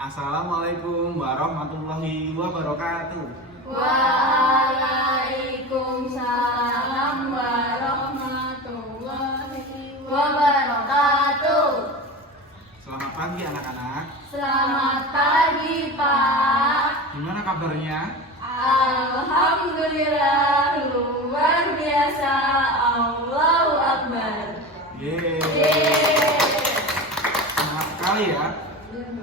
Assalamualaikum warahmatullahi wabarakatuh. Waalaikumsalam warahmatullahi wabarakatuh. Selamat pagi anak-anak. Selamat pagi, Pak. Gimana kabarnya? Alhamdulillah, luar biasa. Allahu Akbar. Yeay. Semangat sekali ya.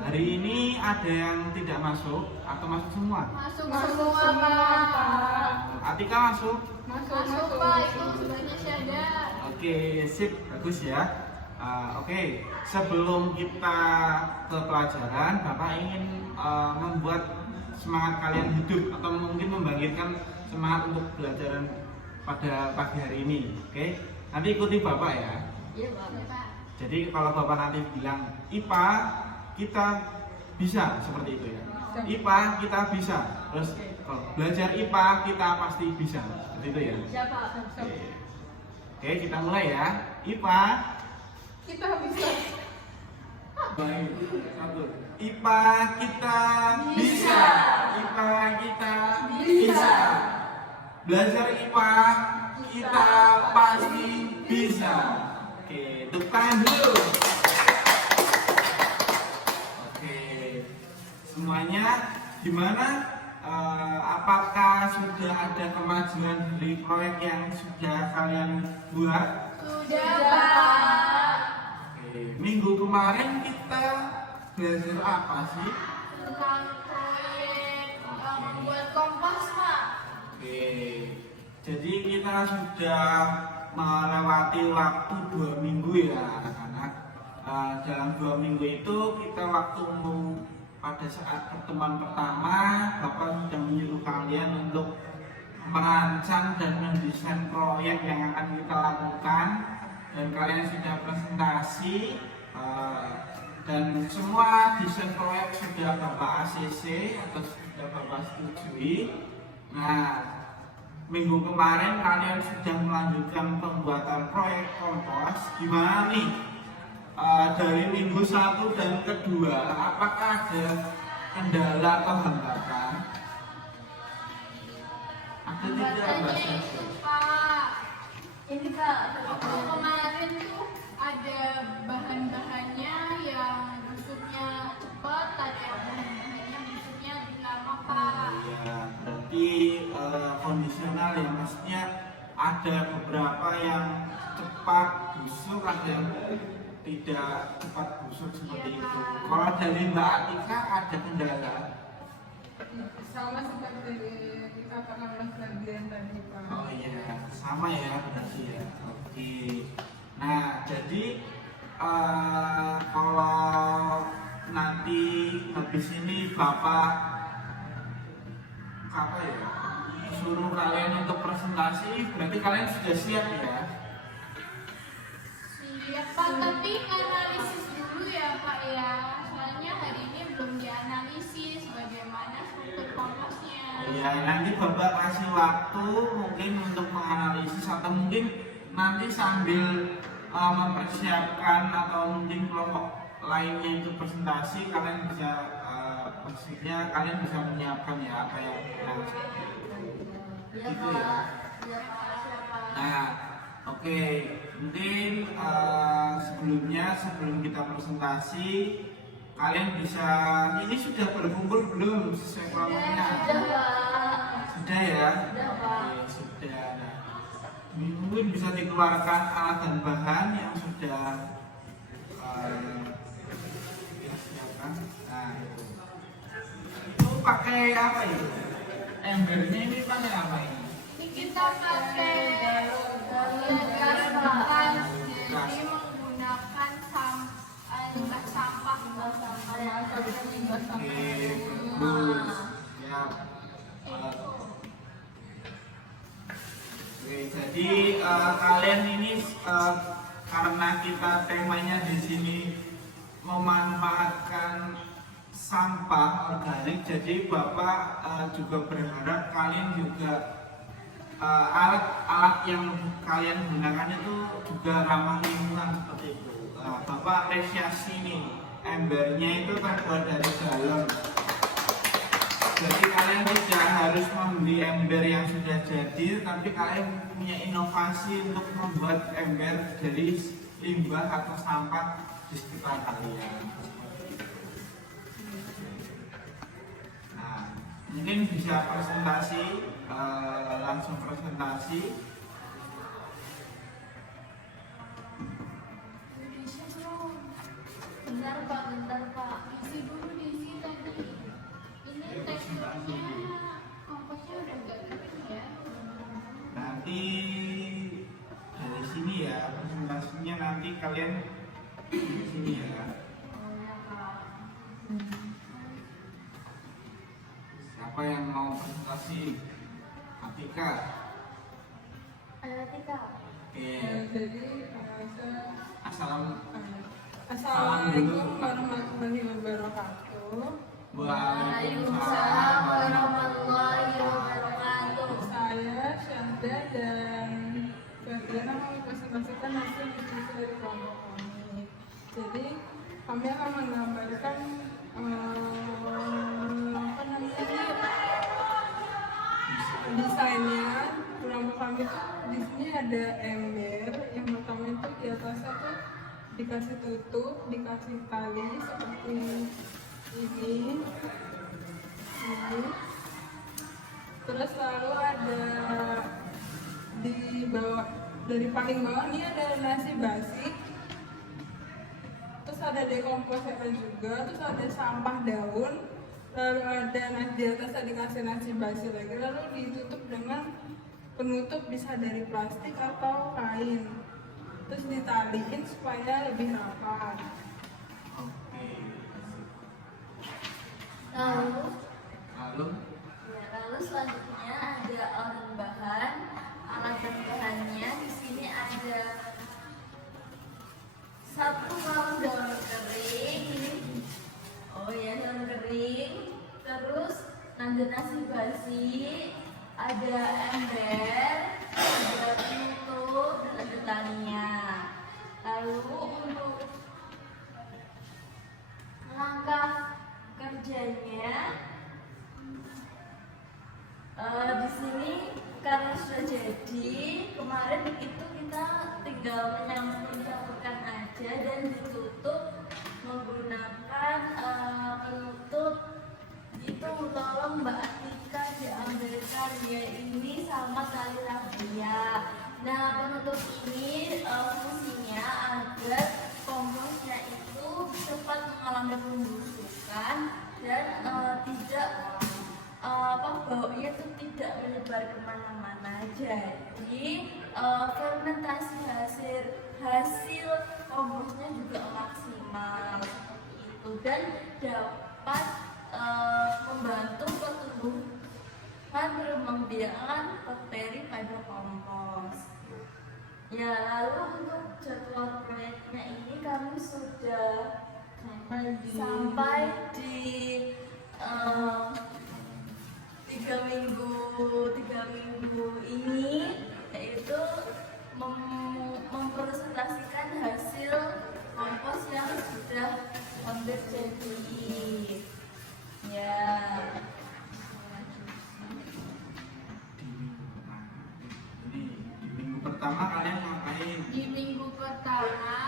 Hari ini ada yang tidak masuk atau masuk semua? Masuk semua, Pak. Atika masuk? Masuk, Pak. Itu sebenarnya sih ada. Oke, sip, bagus ya. Oke, sebelum kita ke pelajaran, Bapak ingin membuat semangat kalian hidup atau mungkin membangkitkan semangat untuk pelajaran pada pagi hari ini. Oke, nanti ikuti Bapak ya. Iya, Pak. Jadi kalau Bapak nanti bilang IPA kita bisa, seperti itu ya. IPA kita bisa. Terus kalau belajar IPA kita pasti bisa, seperti itu ya. Siapa? Oke, kita mulai ya. IPA Kita bisa. baik. Satu. IPA kita bisa. IPA kita bisa. Belajar IPA kita pasti bisa. Oke, tepuk tangan dulu. Oke, semuanya gimana? Apakah sudah ada kemajuan dari proyek yang sudah kalian buat? Sudah, Pak. Oke, minggu kemarin kita belajar apa sih? Tentang proyek membuat kompas, Pak. Oke, jadi kita sudah melewati waktu 2 minggu ya anak-anak. Dalam 2 minggu itu kita waktu pada saat pertemuan pertama Bapak sudah menyuruh kalian untuk merancang dan mendesain proyek yang akan kita lakukan, dan kalian sudah presentasi dan semua desain proyek sudah Bapak ACC atau sudah Bapak setujui. Nah, minggu kemarin kalian sudah melanjutkan pembuatan proyek kompas. Gimana nih dari minggu 1 dan kedua, apakah ada kendala atau hambatan? Ada tidak, Mbak Sesi? Pak, ini Pak, kalau kemarin tuh ada bahan-bahannya yang busuknya cepat, ada yang bahan-bahannya busuknya lebih lama, Pak. Ya, berarti kondisional ya, maksudnya ada beberapa yang cepat busuk, ada yang tidak cepat busuk seperti itu. Kalau dari Mbak Atika ada kendala? Sama seperti kita pernah pelajaran tadi, Pak. Oh iya, sama ya berarti ya. Oke. Nah, jadi kalau nanti habis ini Bapak apa ya, suruh kalian untuk presentasi, berarti kalian sudah siap ya? Siap, Pak, tapi analisis dulu ya, Pak ya. Soalnya hari ini belum dianalisis bagaimana struktur kompasnya. Ya, nanti Bapak kasih waktu mungkin untuk menganalisis, atau mungkin nanti sambil mempersiapkan atau mungkin kelompok lainnya itu presentasi, kalian bisa maksudnya kalian bisa menyiapkan ya apa yang kurang seperti itu. Gitu ya. Nah, oke, mungkin sebelum kita presentasi, kalian bisa, ini sudah berkumpul belum sesuai kelompoknya? Sudah ya? Oke, sudah. Nah, mungkin bisa dikeluarkan alat dan bahan yang sudah kita siapkan. Nah, itu pakai apa itu? Embernya ini pakai apa ini? Ini kita pakai gas bekas, jadi menggunakan limbah sampah. Oke, bagus. Ya. Oke, jadi kalian ini karena kita temanya di sini memanfaatkan sampah organik, jadi Bapak juga berharap kalian juga alat-alat yang kalian gunakan itu juga ramah lingkungan seperti itu. Bapak apresiasi nih embernya itu terbuat dari galon. Jadi kalian tidak harus membeli ember yang sudah jadi, tapi kalian punya inovasi untuk membuat ember dari limbah atau sampah di sekitar kalian. Nah, mungkin bisa presentasi, langsung presentasi. Bentar Pak, isi dulu diisi tadi. Ini teksturnya komposnya udah agak kering ya. Nanti dari sini ya presentasinya, nanti kalian di sini ya. Oh ya Pak. Siapa yang mau presentasi? Atika. Ada Tika. Oke. Jadi Assalamualaikum warahmatullahi wabarakatuh. Waalaikumsalam warahmatullahi wabarakatuh. Saya Syahda dan Febriana mau presentasikan hasil diskusi dari kelompok kami. Jadi kami akan menggambarkan apa namanya desainnya. Kelompok kami tuh di sini ada ember. Yang pertama itu di atasnya tuh dikasih tutup, dikasih tali seperti ini. Terus lalu ada di bawah, dari paling bawah ini ada nasi basi. Terus ada dekomposer juga, terus ada sampah daun. Lalu ada di atasnya dikasih nasi basi lagi, lalu ditutup dengan penutup bisa dari plastik atau kain. Terus ditaliin supaya lebih rapat. Oke. Lalu selanjutnya ada alat bahan. Alat bahannya di sini ada 1 karung daun kering. Oh ya, daun kering. Terus ada nasi basi, ada ember, ada penutup, dan ada talinya. Lalu untuk langkah kerjanya, di sini karena sudah jadi, kemarin itu kita tinggal mencampurkan aja dan ditutup menggunakan penutup. Itu tolong Mbak Atika diambilkan ya, ini sama tali rafia. Nah, penutup ini fungsinya agar komposnya itu cepat mengalami pembusukan dan tidak baunya itu tidak menyebar kemana-mana. Jadi fermentasi hasil komposnya juga maksimal seperti itu, dan dapat membantu pertumbuhan perkembangan bakteri pada kompos. Ya, lalu untuk jadwal proyeknya ini kami sudah sampai di 3 minggu ini, yaitu mempresentasikan hasil kompos yang sudah hampir jadi. Ya. Di minggu pertama kalian ngapain? Di minggu pertama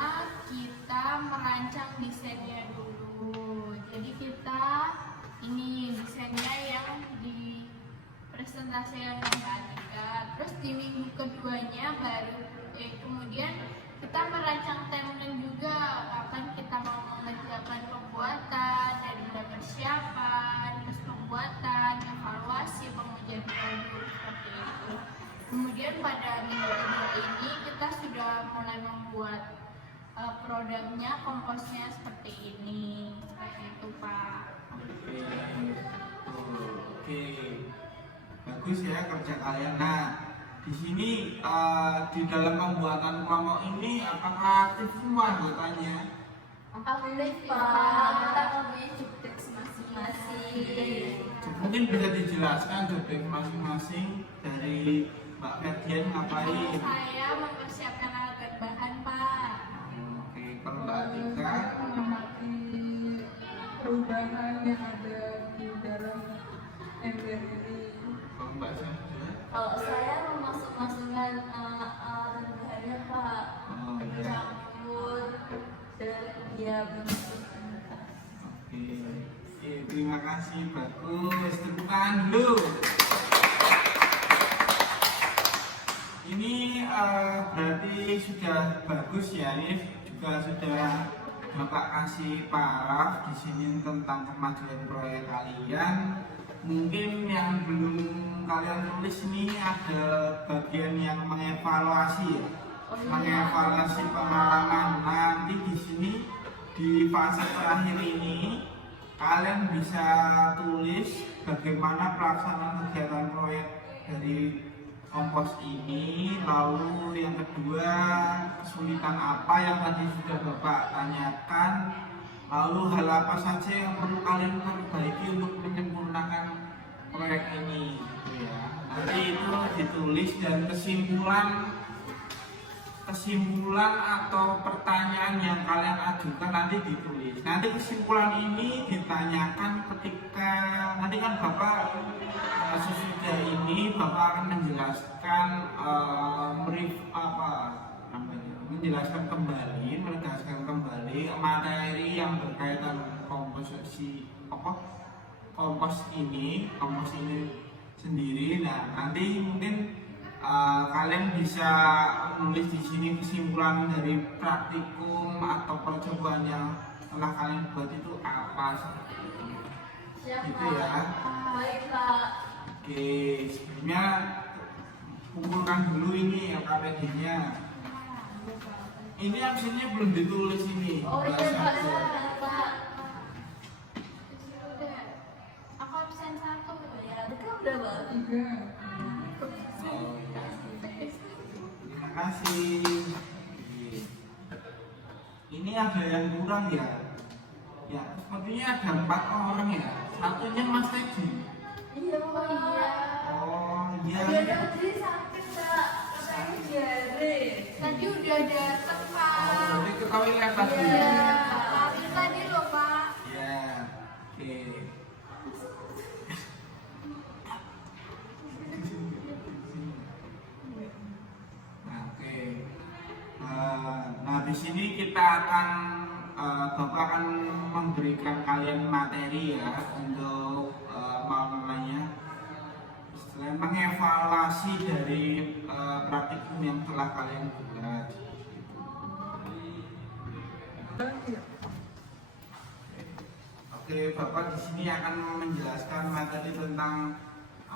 kita merancang desainnya dulu. Jadi kita ini desainnya yang di presentasikan Mbak Atika. Terus di minggu keduanya kemudian kita merancang timeline juga, kapan kita mau mengerjakan pembuatan, dari mulai persiapan, terus pembuatan, evaluasi, pengujian produk seperti itu. Kemudian pada minggu kedua ini kita sudah mulai membuat produknya, komposnya seperti ini, seperti itu Pak. Oke, bagus ya kerja kalian. Nah, di sini di dalam pembuatan kelompok ini apakah aktif semua anggotanya? Aktif Pak, kita punya jobdesk masing-masing. Mungkin bisa dijelaskan jobdesk masing-masing dari Mbak Ferdian ngapain? Saya mempersiapkan alat bahan Pak. Oke, kalau Mbak Atika Mengamati perubahan yang ada di dalam ember ini. Kalau Mbak Syahda? Kalau saya masuk-masukkan bahannya Pak, Oh iya. campur dan ya bentuk. Oke, terima kasih, bagus. Tepuk tangan dulu. Ini berarti sudah bagus ya. Ini juga sudah Bapak kasih paraf di sini tentang kemajuan proyek kalian. Mungkin yang belum kalian tulis ini ada bagian yang mengevaluasi ya. Mengevaluasi pengalaman. Nanti di sini di fase terakhir ini kalian bisa tulis bagaimana pelaksanaan kegiatan proyek dari kompos ini, lalu yang kedua kesulitan apa yang tadi sudah Bapak tanyakan, lalu hal apa saja yang perlu kalian perbaiki untuk menyempurnakan proyek ini gitu ya. Nanti itu ditulis dan kesimpulan atau pertanyaan yang kalian ajukan nanti ditulis. Nanti kesimpulan ini ditanyakan ketika nanti kan Bapak sesudah ini Bapak akan menjelaskan menegaskan kembali materi yang berkaitan kompos ini sendiri. Nah, nanti mungkin kalian bisa menulis di sini kesimpulan dari praktikum atau percobaan yang telah kalian buat itu apa seperti itu. Siap, Gitu Pak. ya. Baik Pak. Oke, sebelumnya kumpulkan dulu ini KPD-nya. Ini absennya belum ditulis ini. Oh iya Bahasa Pak, Jawa. sebentar, Pak. Aku absen 1 ya. Betul udah Pak. 3. Oh, iya. Terima kasih. Ini ada yang kurang ya. Ya, sepertinya ada 4 orang ya. Satunya Mas Teji. Iya Pak. Iya. Oh iya. Ada Audrey sakit Pak. Katanya diare. Tadi udah datang Pak. Oh, jadi ketahui lihat tadi. Iya. Tapi tadi loh Pak. Ya. Oke. Nah, oke. Nah, di sini kita akan Bapak akan memberikan kalian materi ya untuk mengevaluasi dari praktikum yang telah kalian buat. Oke, Bapak di sini akan menjelaskan materi tentang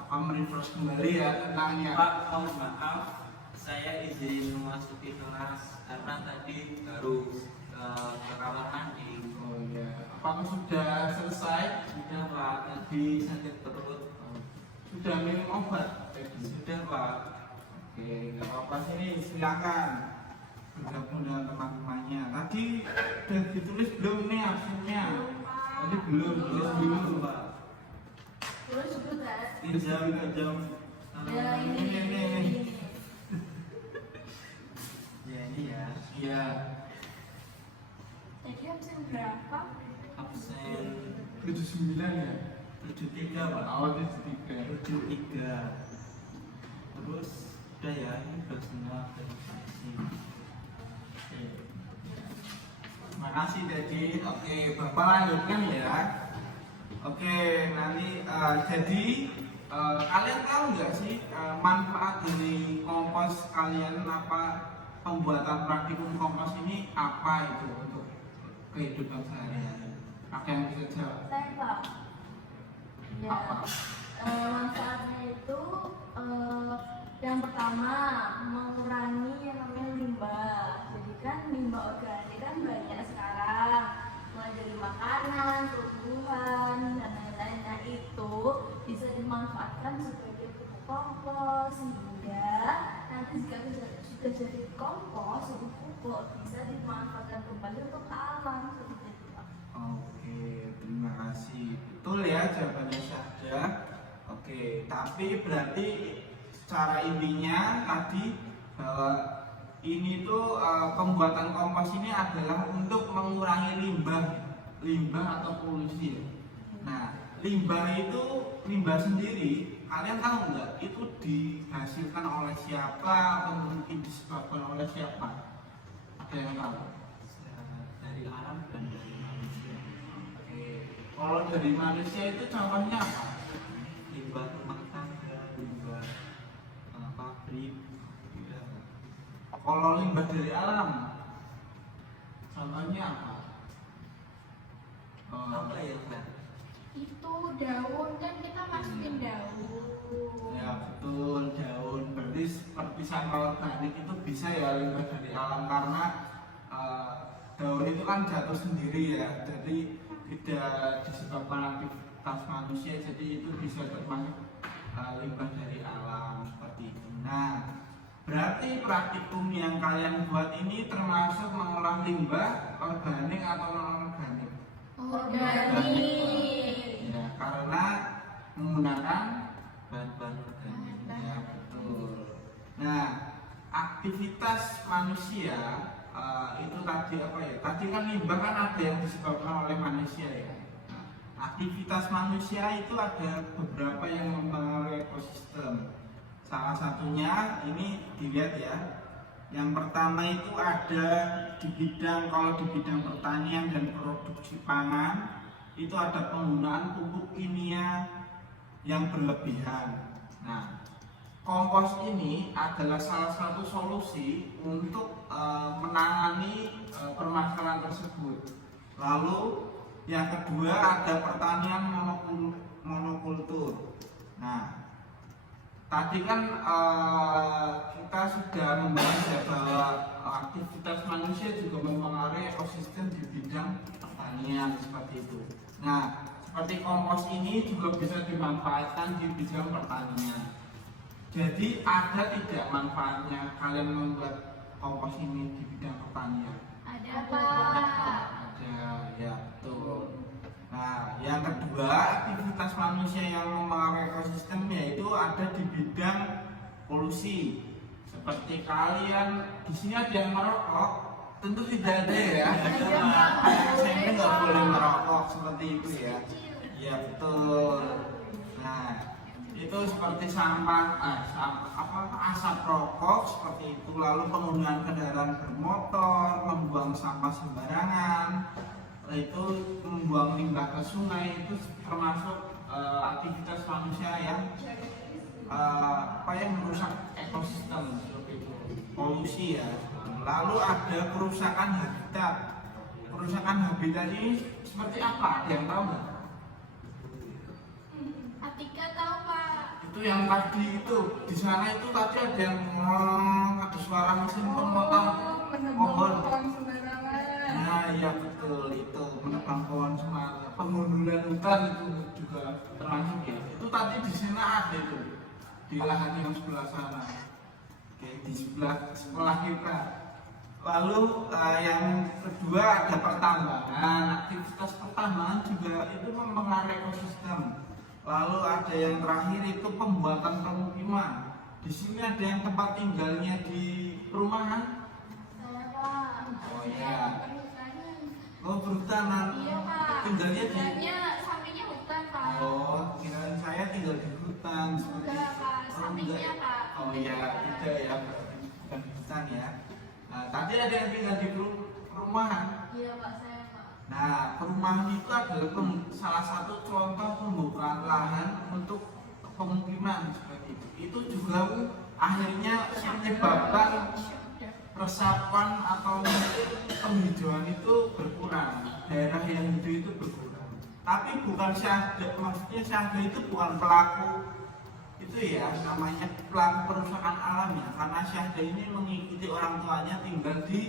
merefresh kembali ya tentangnya. Pak, mohon maaf, saya izin memasuki kelas karena tadi baru ke kamar mandi. Oh iya. Apakah sudah selesai? Sudah Pak, tadi sakit perut. Sudah minum obat? Sudah Pak. Oke, nggak apa-apa sini, silakan bergabung dengan teman-temannya. Tadi udah ditulis belum nih absennya? Tadi belum, tulis dulu. Pak. Terus juga. Pinjam. Ya Ini. Ya ini ya. Iya. Jadi absen berapa? Absen 79 ya? 73 Pak. Awal 73. 73. Terus udah ya, ini udah semua verifikasi. Terima kasih Dedi. Oke, Bapak lanjutkan ya. Oke, nanti jadi kalian tahu nggak sih manfaat dari kompos kalian apa pembuatan praktikum kompos ini apa itu untuk kehidupan sehari-hari? Ada yang bisa jawab? Saya Pak. Ya. Apa? Manfaatnya itu yang pertama mengurangi yang namanya limbah. Jadi kan limbah organik kan banyak sekarang, mulai dari makanan, tumbuhan dan lain-lain. Nah itu bisa dimanfaatkan sebagai pupuk kompos sehingga nanti jika sudah jadi kompos, jadi pupuk bisa dimanfaatkan kembali untuk ke alam seperti itu Pak. Oke, terima kasih. Betul ya jawabannya Syahda. Oke, tapi berarti secara intinya tadi bahwa ini tuh pembuatan kompos ini adalah untuk mengurangi limbah atau polusi limbah itu, limbah sendiri, kalian tahu nggak itu dihasilkan oleh siapa atau mungkin disebabkan oleh siapa? Ada yang tahu? Dari alam dan dari manusia. Oke. Kalau dari manusia itu contohnya apa? Limbah rumah tangga, limbah pabrik. Ya. Kalau limbah dari alam, contohnya apa? Apa ya, Mbak? Itu daun, kan kita masukin daun. Ya betul, daun. Berarti seperti sampah organik itu bisa ya limbah dari alam karena daun itu kan jatuh sendiri ya, jadi tidak disebabkan aktivitas manusia, jadi itu bisa termasuk limbah dari alam seperti itu. Nah, berarti praktikum yang kalian buat ini termasuk mengolah limbah organik atau non organik? Organik. Ya, karena menggunakan Bahan-bahan organik. ya betul. Nah, aktivitas manusia itu tadi apa ya? Tadi kan limbah kan ada yang disebabkan oleh manusia ya. Nah, aktivitas manusia itu ada beberapa yang mempengaruhi ekosistem. Salah satunya ini dilihat ya. Yang pertama itu ada di bidang, kalau di bidang pertanian dan produksi pangan itu ada penggunaan pupuk kimia yang berlebihan. Nah, kompos ini adalah salah satu solusi untuk menangani permasalahan tersebut. Lalu yang kedua ada pertanian monokultur. Nah, tadi kan kita sudah membahas ya bahwa aktivitas manusia juga mempengaruhi ekosistem di bidang pertanian seperti itu. Nah, seperti kompos ini juga bisa dimanfaatkan di bidang pertanian. Jadi ada tidak manfaatnya kalian membuat kompos ini di bidang pertanian? Ada Pak. Ada, ya betul. Nah, yang kedua aktivitas manusia yang mempengaruhi ekosistem yaitu ada di bidang polusi. Seperti kalian di sini ada yang merokok, tentu tidak ada ya. Saya ini nggak boleh merokok seperti itu ya. Ya betul. Nah, itu seperti sampah, asap rokok seperti itu. Lalu penggunaan kendaraan bermotor, membuang sampah sembarangan, itu membuang limbah ke sungai, itu termasuk aktivitas manusia yang yang merusak ekosistem seperti itu. Polusi ya. Lalu ada kerusakan habitat. Kerusakan habitat ini seperti apa? Yang tahu nggak? Atika tahu Pak. Itu yang tadi itu di sana itu tadi ada yang ada suara mesin pemotong menebang pohon. pohon sembarangan. Nah iya betul, itu menebang pohon semata, pengundulan hutan itu juga termasuk ya. Itu tadi di sana ada itu di lahan yang sebelah sana. Oke, di sebelah kita. Lalu yang kedua ada pertambangan. Aktivitas pertambangan juga itu mempengaruhi ekosistem. Lalu ada yang terakhir itu pembuatan permukiman. Di sini ada yang tempat tinggalnya di perumahan. Saya Pak. Oh iya. Perhutanan. Oh perhutanan. Iya Pak. Tinggalnya di. Tinggalnya sampingnya hutan Pak. Oh, kirain saya tinggal di hutan seperti Enggak itu. Pak, Oh, sampingnya enggak. Pak. Oh iya, tidak ya, bukan di hutan ya. Nah, tadi ada yang tinggal di perumahan. Iya Pak, saya Pak. Nah, perumahan itu adalah salah satu contoh pembukaan lahan untuk pemukiman seperti itu. Itu juga akhirnya menyebabkan resapan atau penghijauan itu berkurang, daerah yang hijau itu berkurang. Tapi bukan syahda, maksudnya syahda itu bukan pelaku itu ya, namanya pelaku perusakan alam ya, karena syahda ini mengikuti orang tuanya tinggal di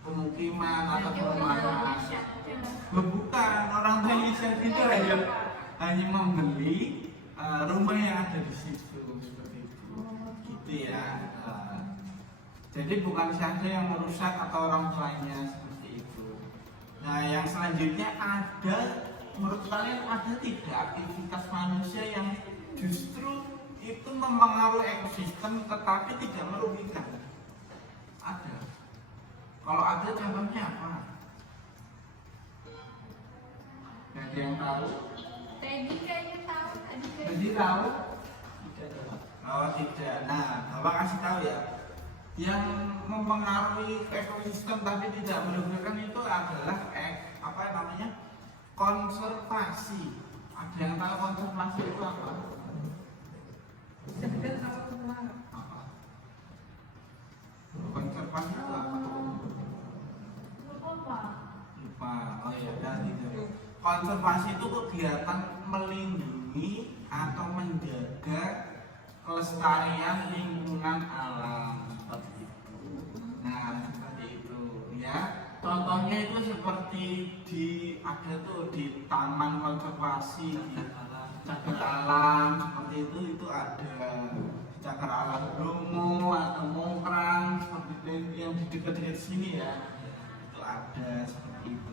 pemukiman atau perumahan. Bukan, orang tuanya syahda itu hanya membeli rumah yang ada di situ seperti itu, gitu ya. Jadi bukan syahda yang merusak atau orang tuanya seperti itu. Nah, yang selanjutnya ada, menurut kalian ada tidak aktivitas manusia yang justru itu mempengaruhi ekosistem tetapi tidak merugikan? Ada. Kalau ada contohnya apa? Gak ada yang tahu? Teddy kayaknya tahu tadi Jadi tahu? Oh tidak. Nah, Bapak kasih tahu ya. Yang mempengaruhi ekosistem tapi tidak merugikan itu adalah apa namanya? Konservasi. Ada yang tahu konservasi itu apa? Jaga sama semua. Apa? Konservasi itu apa? lupa Pak. Lupa. Oh ya, tadi itu. Konservasi itu kegiatan melindungi atau menjaga kelestarian lingkungan alam seperti itu. Nah, seperti itu ya. Contohnya itu seperti ada tuh di taman konservasi di cagar alam seperti itu ada cagar alam Bromo atau Mongkrang seperti itu yang di dekat-dekat sini ya. Itu ada seperti itu.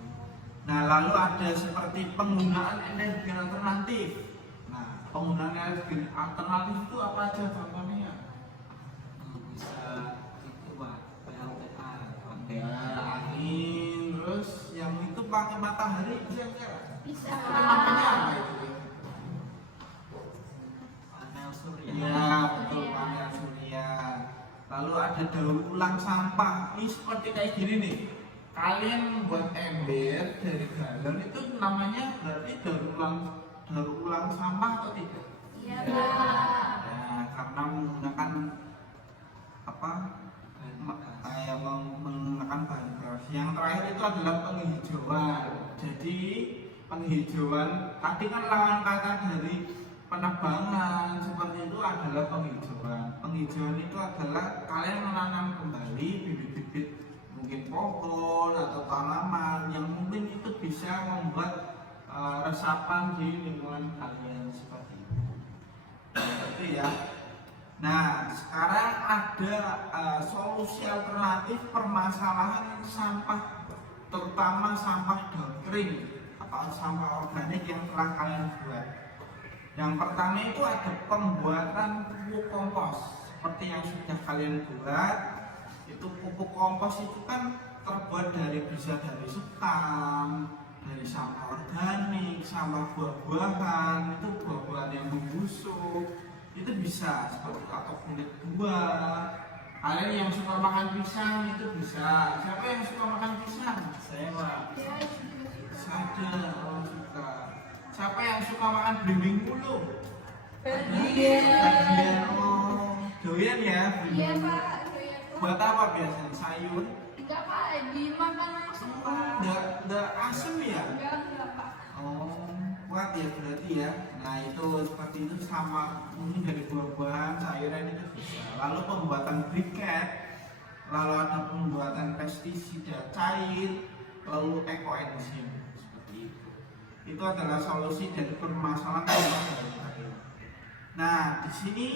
Nah, lalu ada seperti penggunaan energi alternatif. Nah, penggunaan energi alternatif itu apa aja contohnya? Bisa itu Pak, PLTA pakai Ya, angin, terus yang itu pakai matahari bisa nggak? Bisa. Itu namanya apa itu? panel surya. Ya, betul, panel surya. Lalu ada daur ulang sampah. Ini seperti kayak gini nih. Kalian buat ember dari galon itu namanya berarti daur ulang sampah atau tidak? Iya Pak. Ya, karena menggunakan apa? Kayak menggunakan bahan bekas. Yang terakhir itu adalah penghijauan. Jadi penghijauan tadi kan lawan kata dari penebangan seperti itu adalah penghijauan. Penghijauan itu adalah kalian menanam kembali bibit-bibit mungkin pohon atau tanaman yang mungkin itu bisa membuat resapan di lingkungan kalian seperti itu. Itu ya. Nah, sekarang ada solusi alternatif permasalahan sampah, terutama sampah daun kering atau sampah organik yang telah kalian buat. Yang pertama itu ada pembuatan pupuk kompos seperti yang sudah kalian buat. Itu pupuk kompos itu kan terbuat bisa dari sekam, dari sampah organik, sampah buah-buahan, itu buah-buahan yang membusuk. Itu bisa seperti atau kulit buah. Kalian yang suka makan pisang itu bisa. Siapa yang suka makan pisang? Saya Pak. Ya juga suka. Ada orang suka. Siapa yang suka makan belimbing mulu? Bagian doyan ya. Iya Pak. Iya Pak. Buat apa biasanya? Sayur? Enggak Pak, dimakan langsung Pak. Enggak asem ya? Enggak Pak. Oh, kuat ya berarti ya. Nah itu seperti itu sama mungkin dari buah-buahan, sayuran itu bisa. Lalu pembuatan briket, lalu ada pembuatan pestisida cair, lalu ekoenzim seperti itu. Itu adalah solusi dari permasalahan sampah dari air. Nah di sini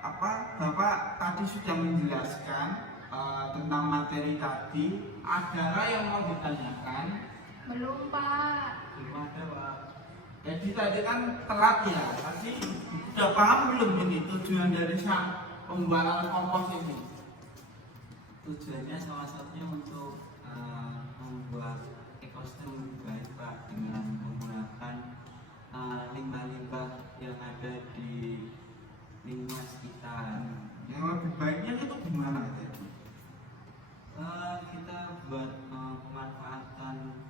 Bapak tadi sudah menjelaskan tentang materi tadi. Ada yang mau ditanyakan? Belum Pak. Belum ada Pak. Jadi tadi kan telat ya. Tadi udah paham belum ini tujuan dari pembuatan kompos ini? Tujuannya salah satunya untuk membuat ekosistem lebih baik Pak, dengan menggunakan limbah-limbah yang ada di lingkungan sekitar. Yang lebih baiknya itu gimana tadi? Kita buat pemanfaatan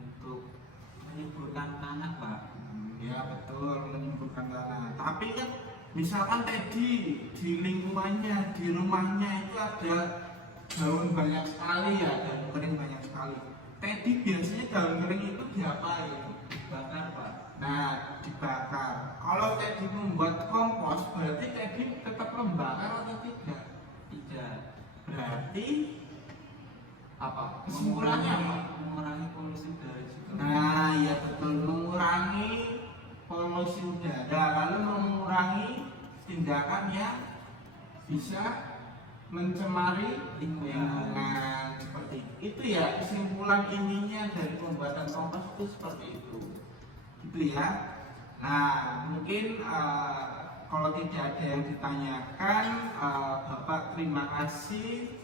untuk menyuburkan tanah Pak. Ya betul, menyuburkan tanah. Tapi kan misalkan tadi di lingkungannya, di rumahnya itu ada daun banyak sekali ya, daun kering banyak sekali. Tadi biasanya daun kering itu diapain? Dibakar Pak. Nah, dibakar. Kalau tadi membuat kompos, berarti tadi tetap membakar atau tidak? Tidak. Berarti apa? Kesimpulannya apa? Mengurangi polusi udara juga. Nah, ya betul, mengurangi polusi udara, lalu mengurangi tindakan yang bisa mencemari lingkungan seperti itu ya. Kesimpulan ininya dari pembuatan kompos itu seperti itu, gitu ya. Nah, mungkin kalau tidak ada yang ditanyakan, Bapak terima kasih.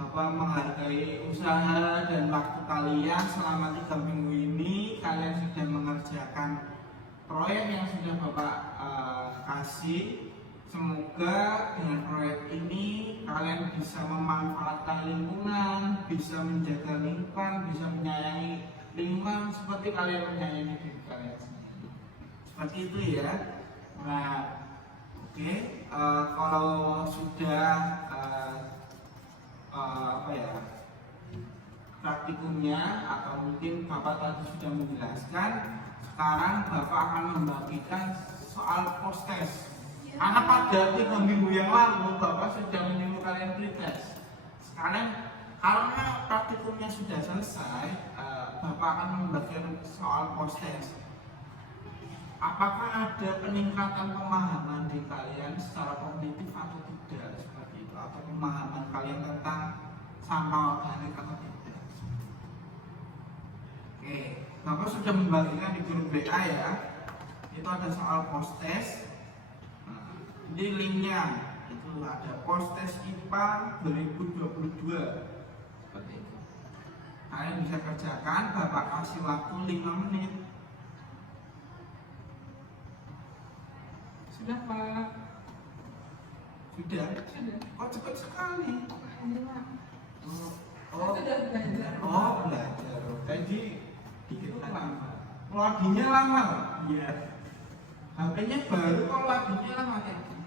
Bapak menghargai usaha dan waktu kalian selama 3 minggu ini. mengerjakan proyek yang sudah Bapak kasih. Semoga dengan proyek ini kalian bisa memanfaatkan lingkungan, bisa menjaga lingkungan, bisa menyayangi lingkungan seperti kalian menyayangi diri kalian sendiri. Seperti itu ya. Nah, oke. Kalau sudah praktikumnya atau mungkin Bapak tadi sudah menjelaskan, sekarang Bapak akan membagikan soal post-test. Karena pada 3 minggu yang lalu Bapak sudah menyuruh kalian pretest. Sekarang karena praktikumnya sudah selesai, Bapak akan membagikan soal post-test. Apakah ada peningkatan pemahaman di kalian secara kognitif atau tidak seperti itu, atau pemahaman kalian tentang sampah organik atau tidak? Oke, Bapak sudah membagikan di grup WA ya. Itu ada soal post-test. Ini linknya, itu ada post-test IPA 2022 seperti itu. Kalian bisa kerjakan, Bapak kasih waktu 5 menit. Sudah Pak. Sudah? Sudah. Oh cepat sekali. Sudah belajar. Belajar. Tadi dikit lama. Laginya lama. Iya. HP-nya baru kok laginya lama kayak gini.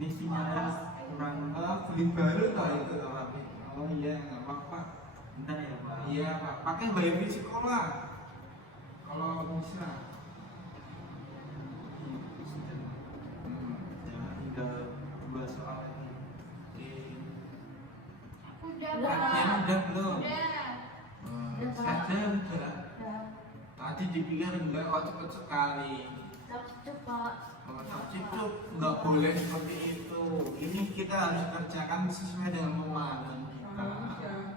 Ini sinyalnya kurang. Beli baru toh itu HP. Oh iya, nggak apa-apa. Bentar ya Pak. Iya Pak, pakai wifi sekolah. Kalau bisa. Ya, tinggal 2 soal lagi. Udah, Udah. Pak. Udah belum? Udah. Saja udah. Tadi dipikir enggak, kok cepet sekali. Pak. Itu nggak boleh seperti itu. Ini kita harus kerjakan sesuai dengan pemahaman kita.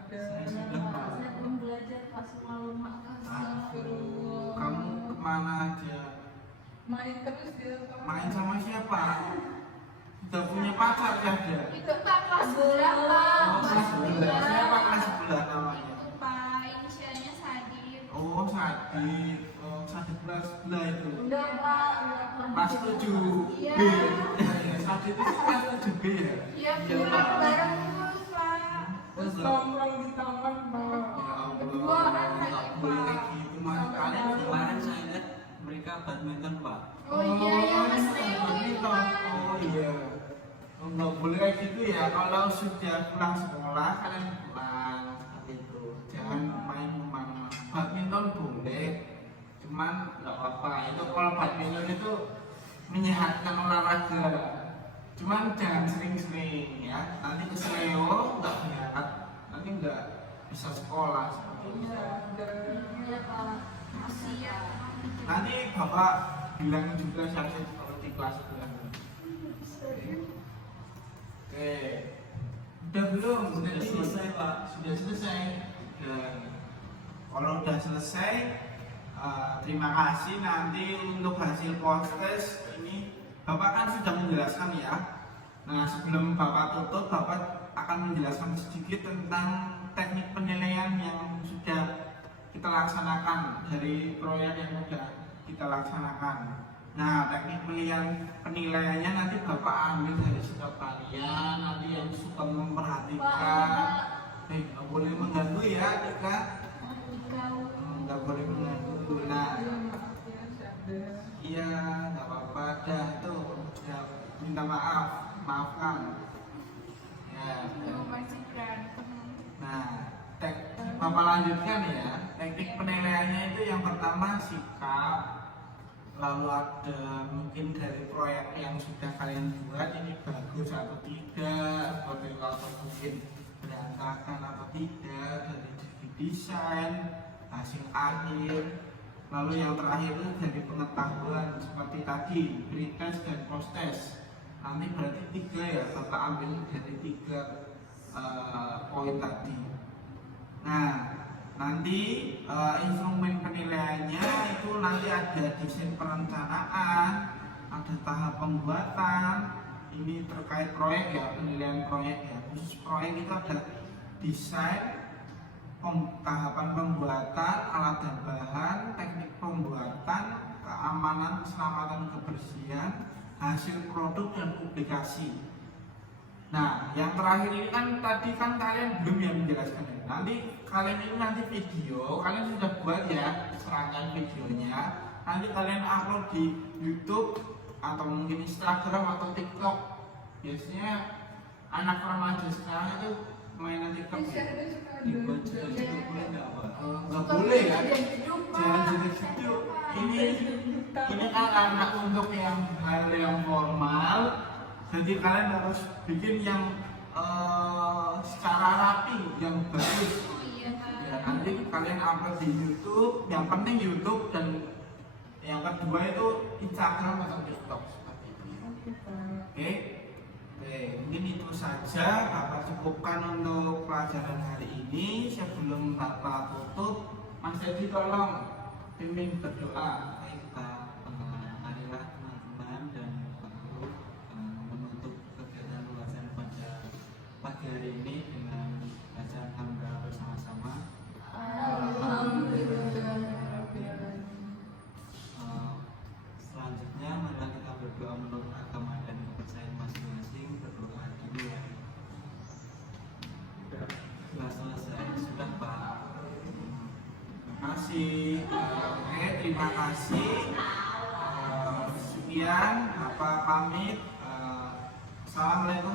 Saya sudah Saya belum belajar pas malam Aduh, kamu kemana aja? Main terus dia Pak. Main sama siapa? Sudah punya pacar ya ada? Itu Pak kelas berapa? Kelas sebelah. Siapa kelas sebelah namanya? Itu Pak, inisialnya Sadip. Oh Sadip. Oh Sadip kelas sebelah itu. Udah Pak, Kelas 7 Iya. B. Sadip itu kelas 7 B ya? Iya, pulang bareng terus Pak. Terus nongkrong di taman Pak. Ya Berdua Allah, kan nggak lagi, boleh Pak. kayak gitu mas. Kalian kemarin saya lihat mereka badminton Pak. Oh iya, yang Mas Leo itu Pak. Oh iya. Oh, nggak boleh kayak gitu ya. Kalau sudah pulang sekolah kalian pulang seperti itu. Jangan main kemana. Badminton boleh, cuman nggak apa-apa. Itu kalau badminton itu menyehatkan olahraga. Cuman jangan sering-sering ya. Nanti keseleo nggak sehat. Nanti nggak bisa sekolah seperti itu. Iya Pak. Makasih ya. Nanti Bapak bilang juga siapa kalau di kelas sebelah. Oke. Udah belum? Sudah selesai Pak. Sudah selesai. Dan kalau udah selesai, terima kasih. Nanti untuk hasil post-test ini Bapak kan sudah menjelaskan ya. Nah sebelum Bapak tutup, Bapak akan menjelaskan sedikit tentang teknik penilaian yang sudah kita laksanakan dari proyek yang sudah kita laksanakan. Nah, teknik penilaiannya nanti Bapak ambil dari sikap kalian, nanti yang suka memperhatikan. Nggak boleh mengganggu ya, Tika. Nggak boleh mengganggu. Nah, iya, nggak apa-apa. Dah itu, udah minta maaf, maafkan. Ya. Masih berantem. Nah, Bapak lanjutkan ya. Teknik penilaiannya itu yang pertama sikap, lalu ada mungkin dari proyek yang sudah kalian buat ini bagus atau tidak, seperti atau mungkin berantakan atau tidak, dari segi desain, hasil akhir. Lalu yang terakhir itu dari pengetahuan seperti tadi pretest dan post-test. Nanti berarti 3 ya, Bapak ambil dari 3 poin tadi. Nah, nanti instrumen penilaiannya itu nanti ada desain perencanaan, ada tahap pembuatan. Ini terkait proyek ya, penilaian proyek ya. Khusus proyek itu ada desain, tahapan pembuatan, alat dan bahan, teknik pembuatan, keamanan, keselamatan, kebersihan, hasil produk dan publikasi. Nah, yang terakhir ini kan tadi kan kalian belum yang menjelaskan ya. Nanti kalian ini nanti video, kalian sudah buat ya serangkaian videonya. Nanti kalian upload di YouTube atau mungkin Instagram atau TikTok. Biasanya anak remaja sekarang itu mainan TikTok ya. Dibuat juga boleh nggak Pak? Nggak boleh ya. Jangan jadi video. Ini kan anak untuk yang hal yang formal. Jadi kalian harus bikin yang secara rapi, yang bagus. Oh iya Kak. Ya, nanti kalian upload di YouTube. Yang penting YouTube dan yang kedua itu Instagram atau TikTok seperti ini. Oke, oke, mungkin itu saja Bapak cukupkan untuk pelajaran hari ini. Sebelum Bapak tutup, Mas Dedi tolong pimpin berdoa. Kita marilah teman-teman dan Pak Guru menutup kegiatan pembelajaran pada pagi hari ini dengan bacaan hamba bersama-sama. Selanjutnya marilah kita berdoa menurut agama dan kepercayaan masing-masing. Berdoa dimulai. Sudah selesai, sudah Pak. Terima kasih. Oke, terima kasih. Sekian, Bapak pamit. Assalamualaikum